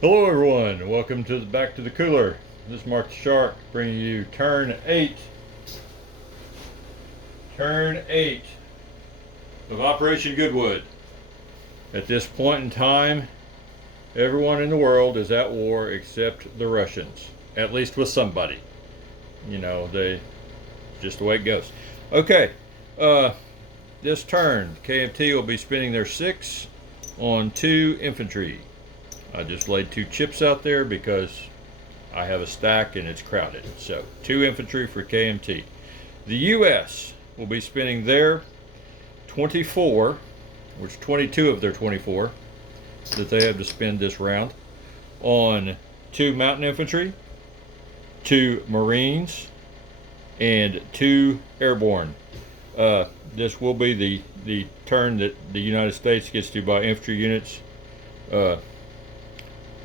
Hello everyone, welcome to Back to the Cooler. This is Mark the Shark bringing you Turn 8 of Operation Goodwood. At this point in time, everyone in the world is at war except the Russians, at least with somebody. You know, just the way it goes. Okay, this turn, KMT will be spending their 6 on 2 infantry. I just laid 2 chips out there because I have a stack and it's crowded. So 2 infantry for KMT. The US will be spending their 24, which 22 of their 24 that they have to spend this round, on 2 mountain infantry, 2 Marines, and 2 airborne. This will be the turn that the United States gets to buy infantry units.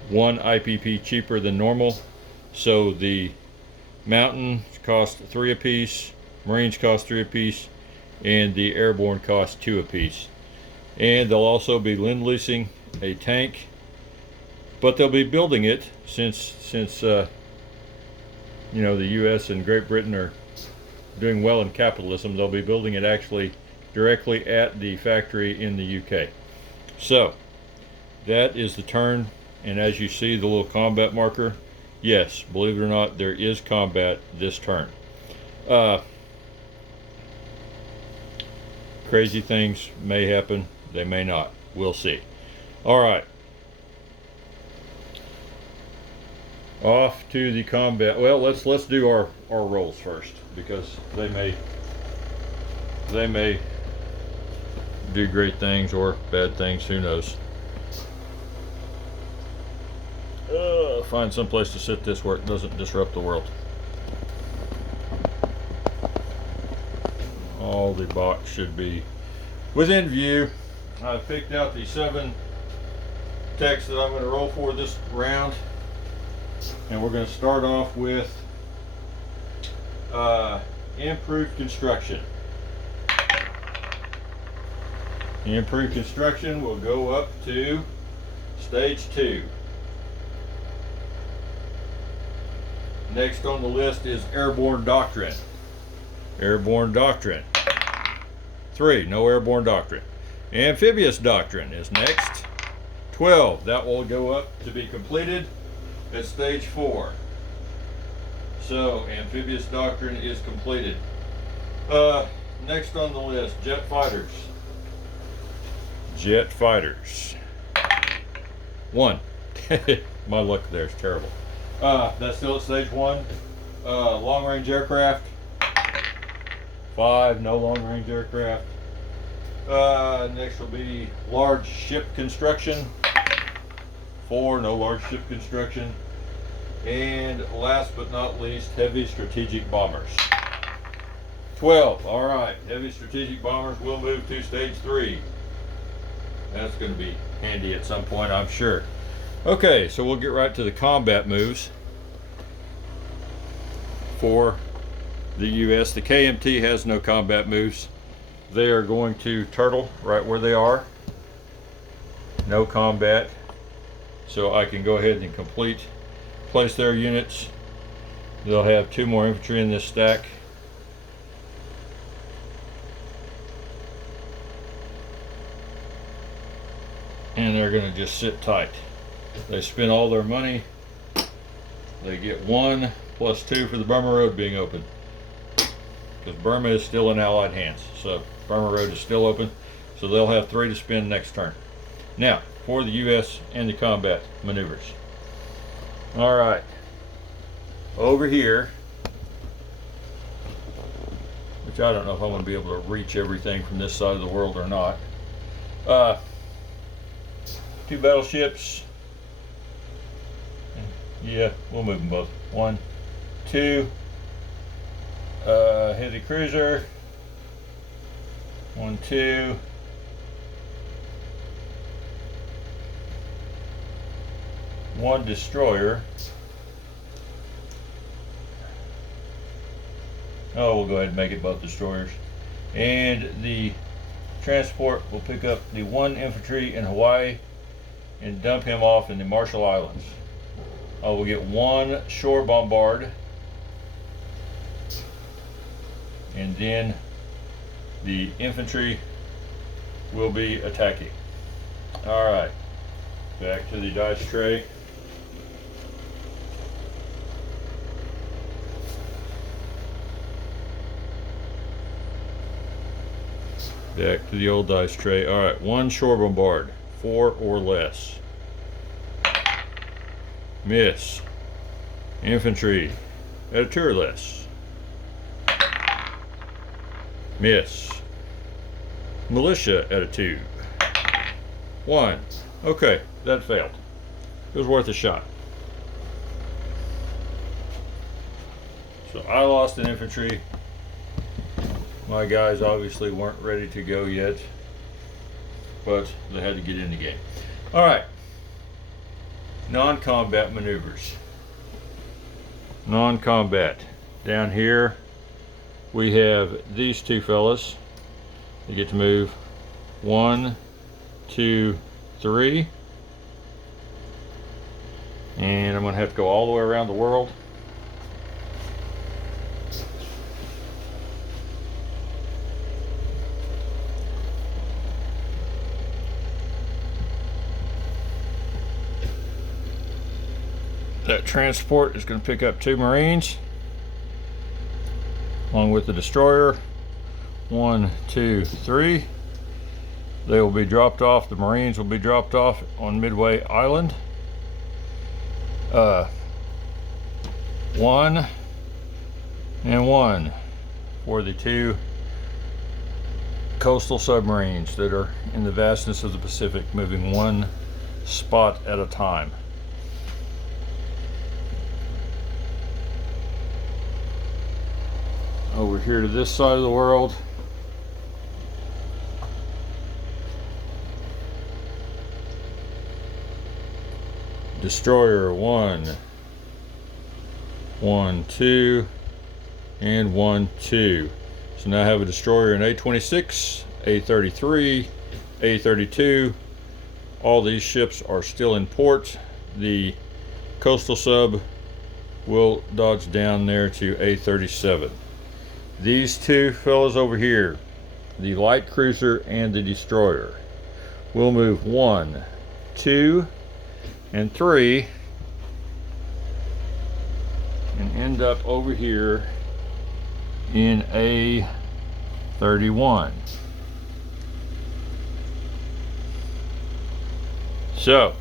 1 IPP cheaper than normal, so the mountains cost 3 apiece, Marines cost 3 apiece, and the airborne cost 2 apiece. And they'll also be lend-leasing a tank, but they'll be building it since you know, the U.S. and Great Britain are doing well in capitalism. They'll be building it actually directly at the factory in the U.K. So that is the turn. And as you see the little combat marker, yes, believe it or not, there is combat this turn. Crazy things may happen, they may not. We'll see. All right. Off to the combat. Well, let's do our rolls first, because they may do great things or bad things, who knows. Find some place to sit this where it doesn't disrupt the world. All the box should be within view. I've picked out the 7 techs that I'm going to roll for this round, and we're going to start off with improved construction. Improved construction will go up to stage 2. Next on the list is airborne doctrine. Airborne doctrine. 3, no airborne doctrine. Amphibious doctrine is next. 12, that will go up to be completed at stage 4. So amphibious doctrine is completed. Next on the list, jet fighters. Jet fighters. 1. My luck there is terrible. That's still at stage 1. Long range aircraft. 5, no long range aircraft. Next will be large ship construction. 4, no large ship construction. And last but not least, heavy strategic bombers. 12, alright, heavy strategic bombers will move to stage 3. That's going to be handy at some point, I'm sure. Okay, so we'll get right to the combat moves for the US. The KMT has no combat moves. They are going to turtle right where they are. No combat. So I can go ahead and place their units. They'll have 2 more infantry in this stack. And they're going to just sit tight. They spend all their money. They get 1 plus 2 for the Burma Road being open, because Burma is still in Allied hands. So Burma Road is still open, so they'll have 3 to spend next turn. Now for the US and the combat maneuvers. All right, over here, which I don't know if I'm going to be able to reach everything from this side of the world or not. 2 battleships. Yeah, we'll move them both. 1, 2. Heavy cruiser. 1, 2. One destroyer. Oh, we'll go ahead and make it both destroyers. And the transport will pick up the 1 infantry in Hawaii and dump him off in the Marshall Islands. I will get one shore bombard, and then the infantry will be attacking. All right, back to the dice tray. Back to the old dice tray. All right, one shore bombard, 4 or less. Miss. Infantry, at a 2 or less. Miss. Militia at a 2. 1. Okay, that failed. It was worth a shot. So I lost an infantry. My guys obviously weren't ready to go yet, but they had to get in the game. All right. Non-combat maneuvers. Non-combat. Down here we have these two fellas. You get to move 1, 2, 3. And I'm going to have to go all the way around the world. That transport is going to pick up 2 Marines along with the destroyer. 1, 2, 3. They will be dropped off. The Marines will be dropped off on Midway Island. 1 and 1 for the 2 coastal submarines that are in the vastness of the Pacific, moving one spot at a time. Over here to this side of the world, destroyer 1, 1, 2, and 1, 2. So now I have a destroyer in A-26, A-33, A-32. All these ships are still in port. The coastal sub will dodge down there to A-37. These two fellows over here, the light cruiser and the destroyer, will move 1, 2, and 3 and end up over here in A-31. So,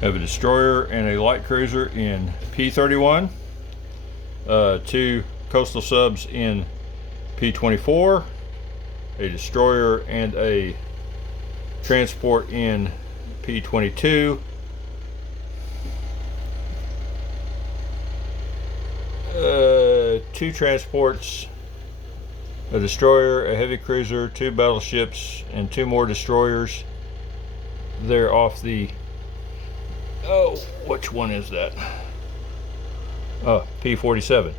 have a destroyer and a light cruiser in P-31, 2 coastal subs in P-24, a destroyer and a transport in P-22, 2 transports, a destroyer, a heavy cruiser, 2 battleships, and 2 more destroyers. They're off the, oh, which one is that? Oh, P-47.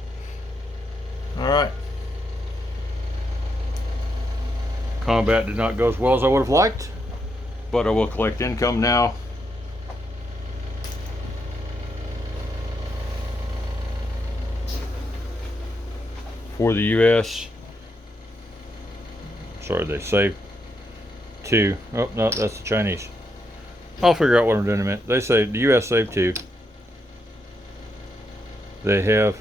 All right. Combat did not go as well as I would have liked, but I will collect income now. For the U.S. Sorry, they saved 2. Oh, no, that's the Chinese. I'll figure out what I'm doing in a minute. They say the U.S. saved 2. They have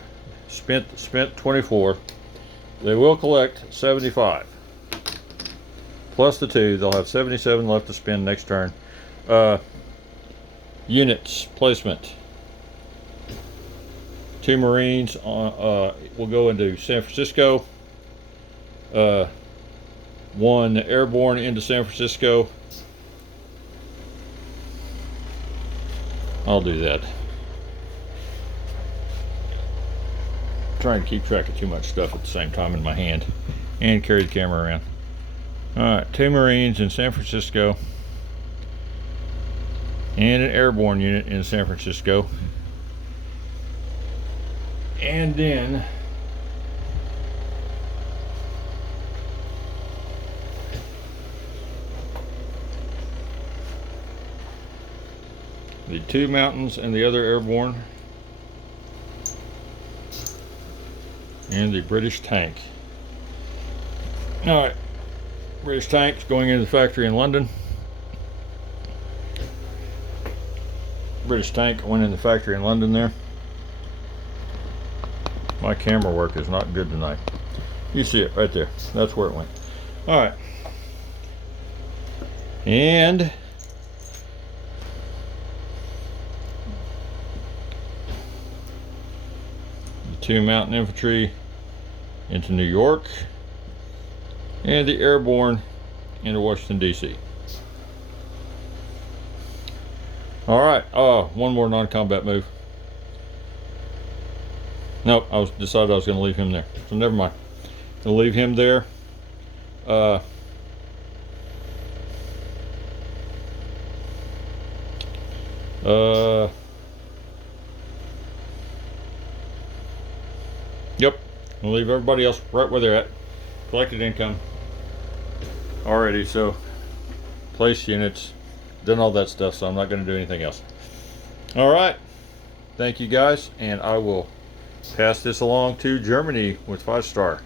spent 24. They will collect 75. Plus the 2, they'll have 77 left to spend next turn. Units placement. 2 Marines on, will go into San Francisco. 1 airborne into San Francisco. I'll do that. Trying to keep track of too much stuff at the same time in my hand and carry the camera around. Alright, 2 Marines in San Francisco and an airborne unit in San Francisco. And then the two mountains and the other airborne, and the British tank. Alright, British tank's going into the factory in London. British tank went in the factory in London there. My camera work is not good tonight. You see it right there. That's where it went. Alright. And the 2 mountain infantry into New York, and the airborne into Washington, D.C. Alright, one more non-combat move. Nope, decided I was going to leave him there. So never mind. Gonna leave him there. Yep. Gonna leave everybody else right where they're at. Collected income. Alrighty, so place units, done all that stuff, so I'm not gonna do anything else. Alright. Thank you guys, and I will pass this along to Germany with 5-star.